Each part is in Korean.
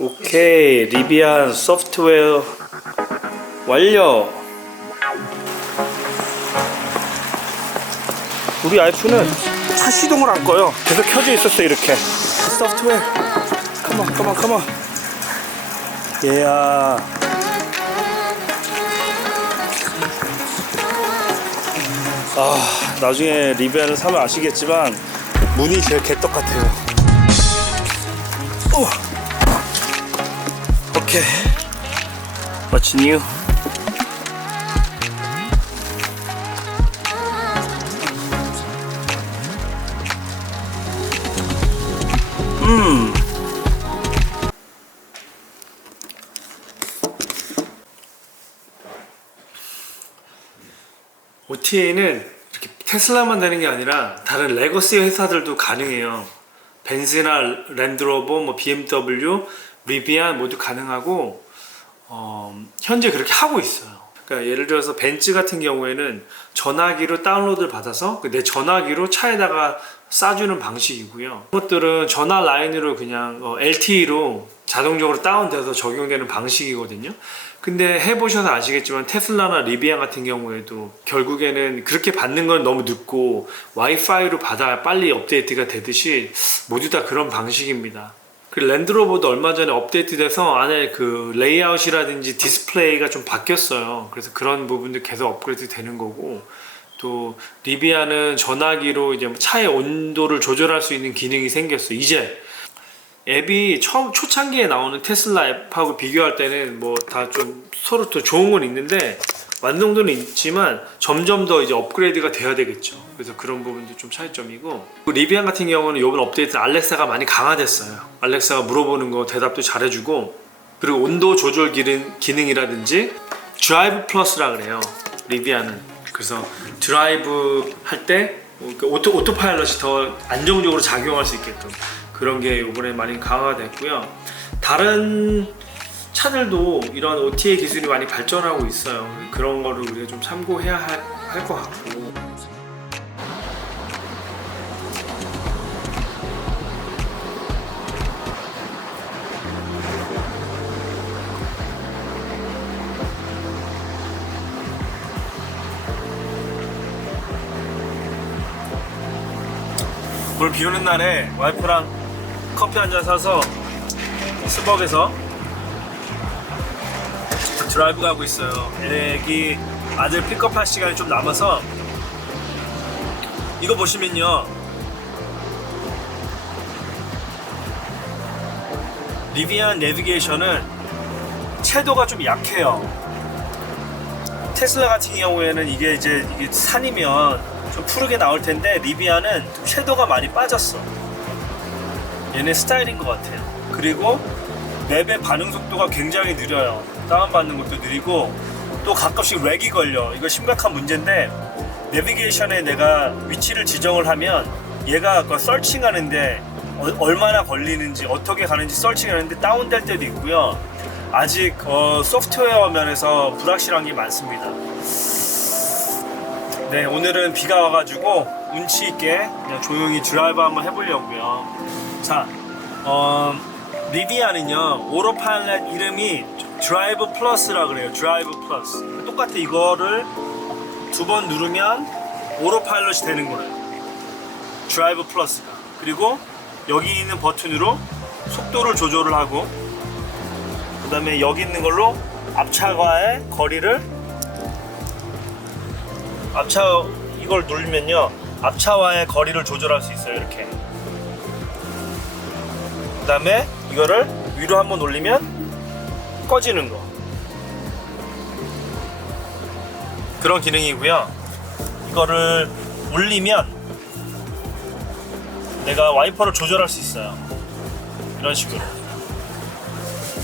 오케이, 리비안 소프트웨어 완료. 우리 와이프는 차 시동을 안 꺼요. 계속 켜져 있었어. 이렇게 소프트웨어 컴온 얘야. 나중에 리비안을 사면 아시겠지만 문이 제일 개떡 같아요. 오케이, what's new? OTA는 이렇게 테슬라만 되는 게 아니라 다른 레거시 회사들도 가능해요. 벤츠나 랜드로버, 뭐 BMW, 리비안 모두 가능하고 현재 그렇게 하고 있어요. 그러니까 예를 들어서 벤츠 같은 경우에는 전화기로 다운로드를 받아서 내 전화기로 차에다가 쏴주는 방식이고요. 그것들은 전화 라인으로 그냥 LTE로 자동적으로 다운돼서 적용되는 방식이거든요. 근데 해보셔서 아시겠지만 테슬라나 리비안 같은 경우에도 결국에는 그렇게 받는 건 너무 늦고 와이파이로 받아야 빨리 업데이트가 되듯이 모두 다 그런 방식입니다. 그리고 랜드로버도 얼마 전에 업데이트돼서 안에 그 레이아웃이라든지 디스플레이가 좀 바뀌었어요. 그래서 그런 부분도 계속 업그레이드 되는 거고, 또 리비안은 전화기로 이제 차의 온도를 조절할 수 있는 기능이 생겼어요. 이제 앱이 처음 초창기에 나오는 테슬라 앱하고 비교할 때는 뭐 다 좀 서로 더 좋은 건 있는데 완성도는 있지만 점점 더 이제 업그레이드가 돼야 되겠죠. 그래서 그런 부분도 좀 차이점이고, 리비안 같은 경우는 이번 업데이트 알렉사가 많이 강화됐어요. 알렉사가 물어보는 거 대답도 잘해주고, 그리고 온도 조절 기능이라든지 드라이브 플러스라 그래요, 리비안은. 그래서 드라이브 할 때 오토파일럿이 더 안정적으로 작용할 수 있게끔 그런 게 이번에 많이 강화가 됐고요. 다른 차들도 이런 OTA 기술이 많이 발전하고 있어요. 그런 거를 우리가 좀 참고해야 할 것 같고. 오늘 비 오는 날에 와이프랑 커피 한잔 사서 스벅에서 드라이브 가고 있어요. 애기 아들 픽업할 시간이 좀 남아서. 이거 보시면요, 리비안 내비게이션은 채도가 좀 약해요. 테슬라 같은 경우에는 이게 산이면 좀 푸르게 나올 텐데, 리비안은 좀 섀도우가 많이 빠졌어. 얘네 스타일인 것 같아요. 그리고 맵의 반응 속도가 굉장히 느려요. 다운받는 것도 느리고, 또 가끔씩 렉이 걸려. 이거 심각한 문제인데, 내비게이션에 내가 위치를 지정을 하면 얘가 서칭하는데 얼마나 걸리는지, 어떻게 가는지 서칭하는데 다운될 때도 있고요. 아직 소프트웨어 면에서 불확실한 게 많습니다. 네, 오늘은 비가 와가지고 운치 있게 그냥 조용히 드라이브 한번 해보려고요. 자, 리비안은요, 오토파일럿 이름이 드라이브 플러스라 그래요. 드라이브 플러스. 똑같아. 이거를 2번 누르면 오토파일럿이 되는 거예요. 드라이브 플러스가. 그리고 여기 있는 버튼으로 속도를 조절을 하고, 그 다음에 여기 있는 걸로 앞차와의 거리를, 이걸 누르면요, 앞차와의 거리를 조절할 수 있어요. 이렇게. 그 다음에 이거를 위로 한번 올리면 꺼지는 거. 그런 기능이고요. 이거를 올리면 내가 와이퍼를 조절할 수 있어요. 이런 식으로.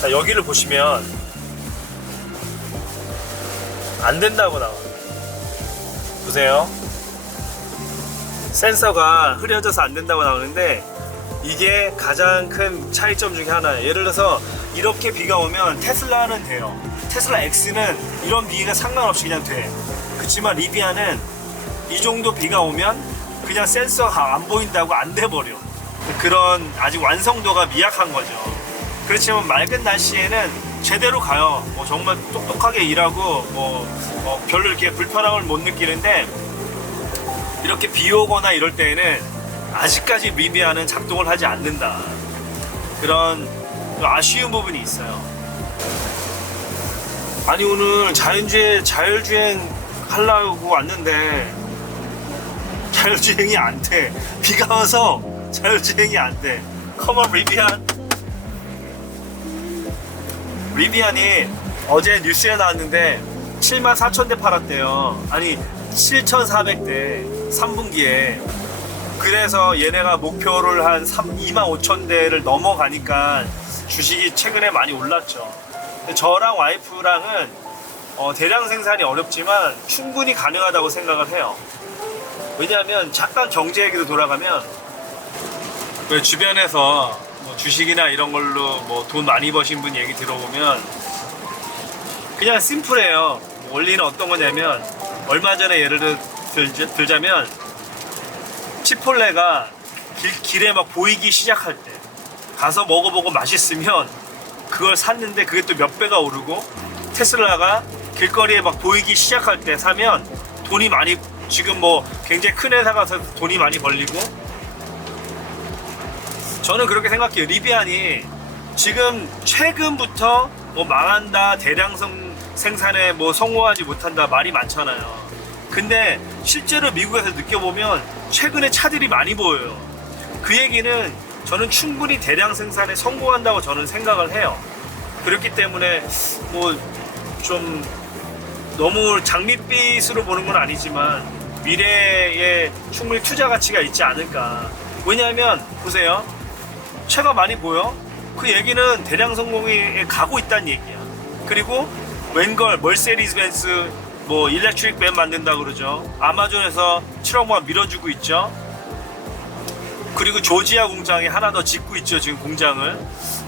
자, 여기를 보시면 안 된다고 나와요. 보세요. 센서가 흐려져서 안 된다고 나오는데, 이게 가장 큰 차이점 중에 하나예요. 예를 들어서 이렇게 비가 오면 테슬라는 돼요. 테슬라 X는 이런 비가 상관없이 그냥 돼. 그렇지만 리비안은 이 정도 비가 오면 그냥 센서가 안 보인다고 안 돼버려. 그런 아직 완성도가 미약한 거죠. 그렇지만 맑은 날씨에는 제대로 가요. 뭐 정말 똑똑하게 일하고 별로 이렇게 불편함을 못 느끼는데, 이렇게 비 오거나 이럴 때에는 아직까지 리비아는 작동을 하지 않는다. 그런 아쉬운 부분이 있어요. 아니, 오늘 자율주행 하려고 왔는데 자율주행이 안 돼. 비가 와서 자율주행이 안 돼. 컴온 리비안이 어제 뉴스에 나왔는데 74,000대 팔았대요. 아니 7,400대 3분기에. 그래서 얘네가 목표를 한 25,000대를 넘어가니까 주식이 최근에 많이 올랐죠. 근데 저랑 와이프랑은 대량 생산이 어렵지만 충분히 가능하다고 생각을 해요. 왜냐하면 잠깐 경제 얘기로 돌아가면, 주변에서 주식이나 이런 걸로 돈 많이 버신 분 얘기 들어보면 그냥 심플해요. 원리는 어떤 거냐면, 얼마 전에 예를 들자면 치폴레가 길에 막 보이기 시작할 때 가서 먹어보고 맛있으면 그걸 샀는데 그게 또 몇 배가 오르고, 테슬라가 길거리에 막 보이기 시작할 때 사면 돈이 많이, 지금 굉장히 큰 회사 가서 돈이 많이 벌리고. 저는 그렇게 생각해요. 리비안이 지금 최근부터 망한다, 대량 생산에 성공하지 못한다 말이 많잖아요. 근데 실제로 미국에서 느껴보면 최근에 차들이 많이 보여요. 그 얘기는 저는 충분히 대량 생산에 성공한다고 저는 생각을 해요. 그렇기 때문에 좀 너무 장밋빛으로 보는 건 아니지만 미래에 충분히 투자 가치가 있지 않을까. 왜냐하면 보세요, 차가 많이 보여? 그 얘기는 대량 성공에 가고 있다는 얘기야. 그리고 웬걸 멀세디스 벤츠 일렉트릭 밴 만든다 그러죠. 아마존에서 7억만 밀어주고 있죠. 그리고 조지아 공장에 하나 더 짓고 있죠, 지금 공장을.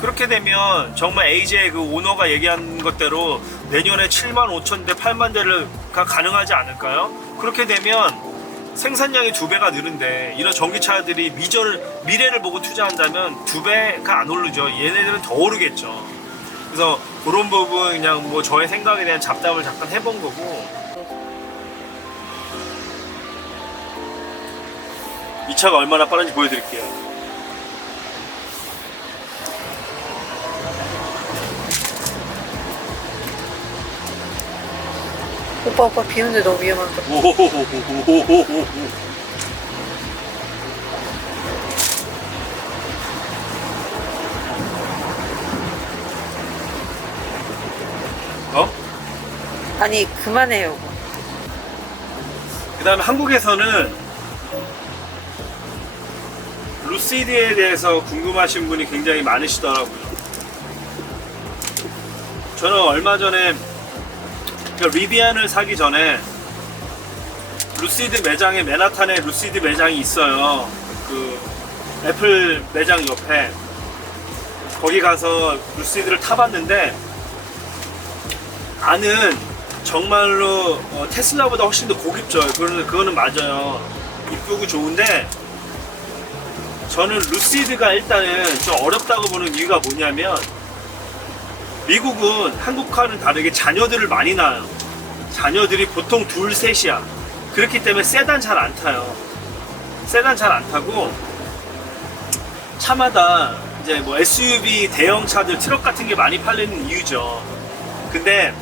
그렇게 되면 정말 AJ 그 오너가 얘기한 것대로 내년에 75,000대 8만 대가 가능하지 않을까요? 그렇게 되면 생산량이 2배가 느는데, 이런 전기차들이 미래를 보고 투자한다면 2배가 안 오르죠. 얘네들은 더 오르겠죠. 그래서 그런 부분 그냥 저의 생각에 대한 잡담을 잠깐 해본 거고. 이 차가 얼마나 빠른지 보여드릴게요. 오빠 비 오는데 너무 위험한데. 아니 그만해요. 그 다음에 한국에서는 루시드에 대해서 궁금하신 분이 굉장히 많으시더라고요. 저는 얼마 전에 리비안을 사기 전에 루시드 매장에, 맨하탄에 루시드 매장이 있어요. 그 애플 매장 옆에. 거기 가서 루시드를 타봤는데 안은 정말로 테슬라보다 훨씬 더 고급져요. 그거는 맞아요. 이쁘고 좋은데, 저는 루시드가 일단은 좀 어렵다고 보는 이유가 뭐냐면, 미국은 한국과는 다르게 자녀들을 많이 낳아요. 자녀들이 보통 둘, 셋이야. 그렇기 때문에 세단 잘 안 타요. 세단 잘 안 타고 차마다 이제 SUV 대형 차들, 트럭 같은 게 많이 팔리는 이유죠. 근데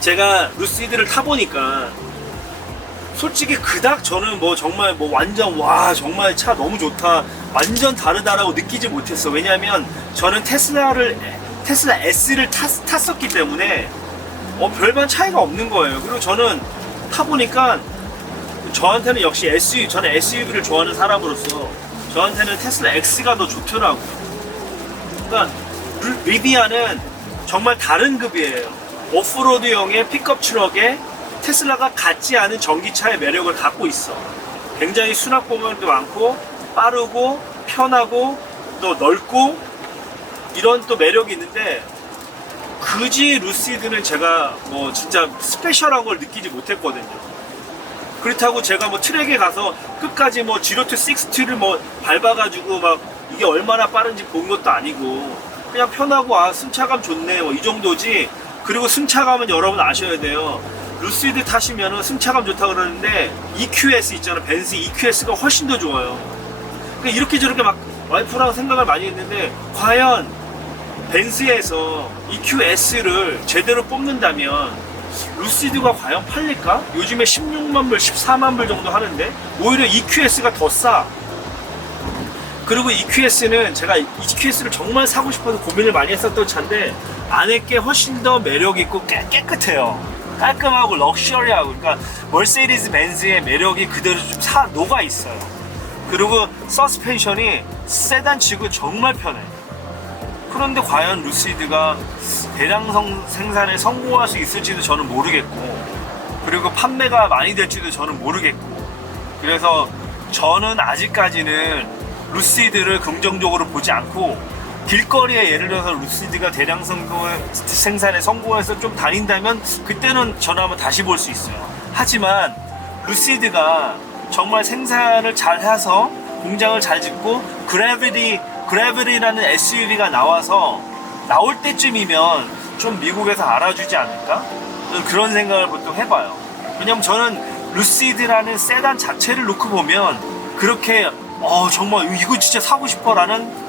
제가 루시드를 타보니까 솔직히 그닥 저는 정말 완전 정말 차 너무 좋다, 완전 다르다라고 느끼지 못했어. 왜냐하면 저는 테슬라 S를 탔었기 때문에 별반 차이가 없는 거예요. 그리고 저는 타보니까 저한테는 역시 저는 SUV를 좋아하는 사람으로서 저한테는 테슬라 X가 더 좋더라고요. 그러니까 리비안은 정말 다른 급이에요. 오프로드용의 픽업 트럭에 테슬라가 갖지 않은 전기차의 매력을 갖고 있어. 굉장히 수납 공간도 많고 빠르고 편하고 또 넓고 이런 또 매력이 있는데, 그지 루시드는 제가 진짜 스페셜한 걸 느끼지 못했거든요. 그렇다고 제가 트랙에 가서 끝까지 G-to-60를 밟아가지고 이게 얼마나 빠른지 본 것도 아니고 그냥 편하고 아 승차감 좋네 뭐 이 정도지. 그리고 승차감은 여러분 아셔야 돼요. 루시드 타시면은 승차감 좋다 그러는데 EQS 있잖아. 벤츠 EQS가 훨씬 더 좋아요. 그러니까 이렇게 저렇게 막 와이프랑 생각을 많이 했는데 과연 벤츠에서 EQS를 제대로 뽑는다면 루시드가 과연 팔릴까? 요즘에 16만 불, 14만 불 정도 하는데 오히려 EQS가 더 싸. 그리고 EQS는 제가 EQS를 정말 사고 싶어서 고민을 많이 했었던 차인데 안에 게 훨씬 더 매력 있고 깨끗해요. 깔끔하고 럭셔리하고, 그러니까 머세디스 벤츠의 매력이 그대로 좀 녹아 있어요. 그리고 서스펜션이 세단치고 정말 편해. 그런데 과연 루시드가 대량 생산에 성공할 수 있을지도 저는 모르겠고, 그리고 판매가 많이 될지도 저는 모르겠고, 그래서 저는 아직까지는 루시드를 긍정적으로 보지 않고, 길거리에 예를 들어서 루시드가 대량 생산에 성공해서 좀 다닌다면 그때는 저는 한번 다시 볼 수 있어요. 하지만 루시드가 정말 생산을 잘 해서 공장을 잘 짓고 그래비티라는 SUV가 나올 때쯤이면 좀 미국에서 알아주지 않을까? 저는 그런 생각을 보통 해봐요. 왜냐면 저는 루시드라는 세단 자체를 놓고 보면 그렇게 정말 이거 진짜 사고 싶어 라는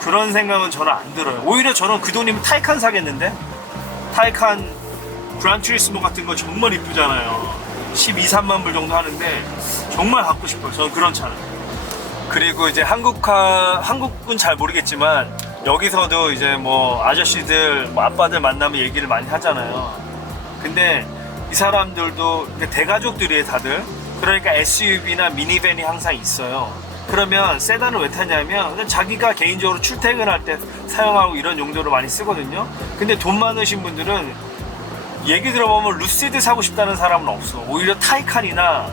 그런 생각은 저는 안 들어요. 오히려 저는 그 돈이면 타이칸 사겠는데? 타이칸 그란투리스모 같은 거 정말 이쁘잖아요. 12, 3만 불 정도 하는데 정말 갖고 싶어요. 저는 그런 차는. 그리고 이제 한국은 잘 모르겠지만 여기서도 이제 뭐 아저씨들, 뭐 아빠들 만나면 얘기를 많이 하잖아요. 근데 이 사람들도 대가족들이에요, 다들. 그러니까 SUV나 미니밴이 항상 있어요. 그러면 세단을 왜 타냐면 자기가 개인적으로 출퇴근할 때 사용하고 이런 용도로 많이 쓰거든요. 근데 돈 많으신 분들은 얘기 들어보면 루시드 사고 싶다는 사람은 없어. 오히려 타이칸이나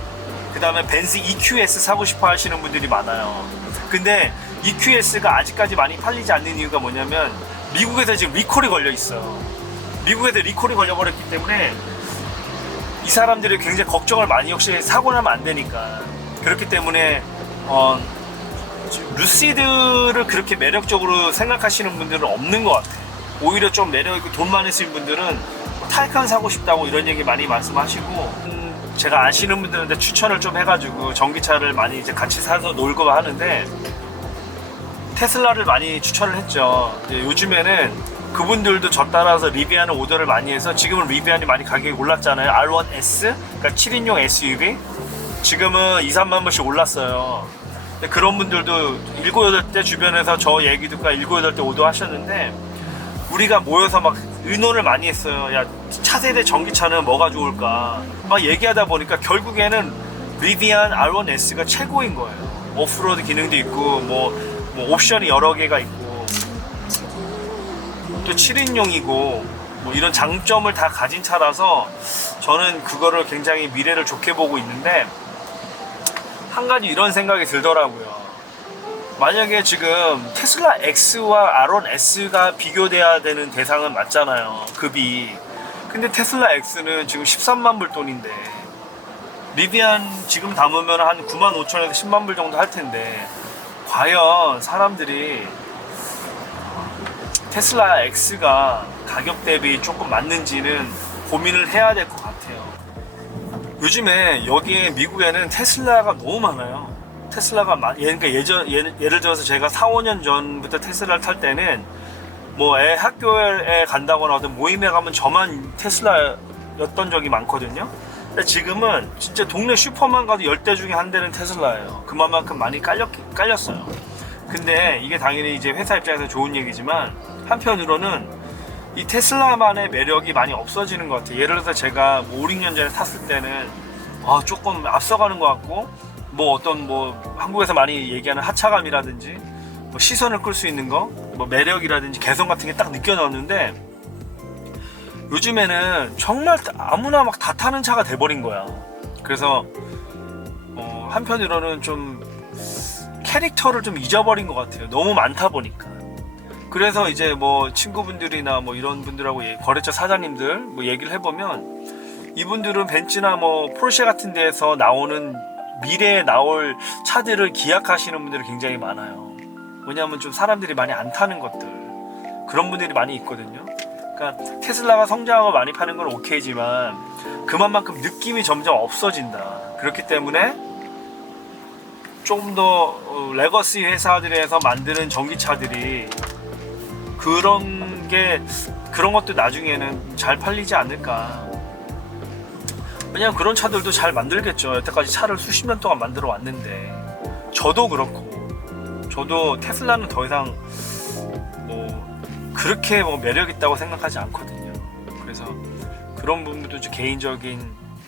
그 다음에 벤츠 EQS 사고 싶어 하시는 분들이 많아요. 근데 EQS가 아직까지 많이 팔리지 않는 이유가 뭐냐면 미국에서 지금 리콜이 걸려 있어요. 미국에서 리콜이 걸려버렸기 때문에 이 사람들이 굉장히 걱정을 많이, 역시 사고 나면 안 되니까. 그렇기 때문에 루시드를 그렇게 매력적으로 생각하시는 분들은 없는 것 같아요. 오히려 좀 매력있고 돈 많으신 분들은 타이칸 사고 싶다고 이런 얘기 많이 말씀하시고, 제가 아시는 분들한테 추천을 좀 해가지고 전기차를 많이 이제 같이 사서 놀고 하는데 테슬라를 많이 추천을 했죠. 요즘에는 그분들도 저 따라서 리비안을 오더를 많이 해서 지금은 리비안이 많이 가격이 올랐잖아요. R1S, 그러니까 7인용 SUV 지금은 2, 3만 불씩 올랐어요. 근데 그런 분들도 7, 8대 주변에서 저 얘기 듣고 7, 8대 오더 하셨는데 우리가 모여서 막 의논을 많이 했어요. 야, 차세대 전기차는 뭐가 좋을까 막 얘기하다 보니까 결국에는 리비안 R1S가 최고인 거예요. 오프로드 기능도 있고 뭐 옵션이 여러 개가 있고 또 7인용이고 뭐 이런 장점을 다 가진 차라서 저는 그거를 굉장히 미래를 좋게 보고 있는데, 한 가지 이런 생각이 들더라고요. 만약에 지금 테슬라 X와 R1S가 비교돼야 되는 대상은 맞잖아요, 급이. 근데 테슬라 X는 지금 13만 불 돈인데 리비안 지금 담으면 한 9만 5천에서 10만 불 정도 할 텐데 과연 사람들이 테슬라 X가 가격 대비 조금 맞는지는 고민을 해야 될 것 같아요. 요즘에 여기에 미국에는 테슬라가 너무 많아요. 테슬라가 그러니까 예를 들어서 제가 4, 5년 전부터 테슬라를 탈 때는 뭐 애 학교에 간다거나 어떤 모임에 가면 저만 테슬라였던 적이 많거든요. 근데 지금은 진짜 동네 슈퍼만 가도 10대 중에 한 대는 테슬라예요. 그만큼 많이 깔렸어요. 근데 이게 당연히 이제 회사 입장에서 좋은 얘기지만 한편으로는 이 테슬라만의 매력이 많이 없어지는 것 같아요. 예를 들어서 제가 뭐 5, 6년 전에 탔을 때는 조금 앞서가는 것 같고 뭐 어떤 뭐 한국에서 많이 얘기하는 하차감이라든지 뭐 시선을 끌 수 있는 거, 뭐 매력이라든지 개성 같은 게 딱 느껴졌는데 요즘에는 정말 아무나 막 다 타는 차가 돼버린 거야. 그래서 한편으로는 좀 캐릭터를 좀 잊어버린 것 같아요. 너무 많다 보니까. 그래서 이제 뭐 친구분들이나 뭐 이런 분들하고 거래처 사장님들 뭐 얘기를 해보면 이분들은 벤츠나 뭐 포르쉐 같은 데에서 나오는 미래에 나올 차들을 기약하시는 분들이 굉장히 많아요. 뭐냐면 좀 사람들이 많이 안 타는 것들, 그런 분들이 많이 있거든요. 그러니까 테슬라가 성장하고 많이 파는 건 오케이지만 그만큼 느낌이 점점 없어진다. 그렇기 때문에 좀 더 레거시 회사들에서 만드는 전기차들이 그런 것도 나중에는 잘 팔리지 않을까. 왜냐면 그런 차들도 잘 만들겠죠. 여태까지 차를 수십 년 동안 만들어 왔는데. 저도 그렇고, 저도 테슬라는 더 이상 그렇게 매력 있다고 생각하지 않거든요. 그래서 그런 부분도 좀 개인적인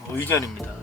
의견입니다.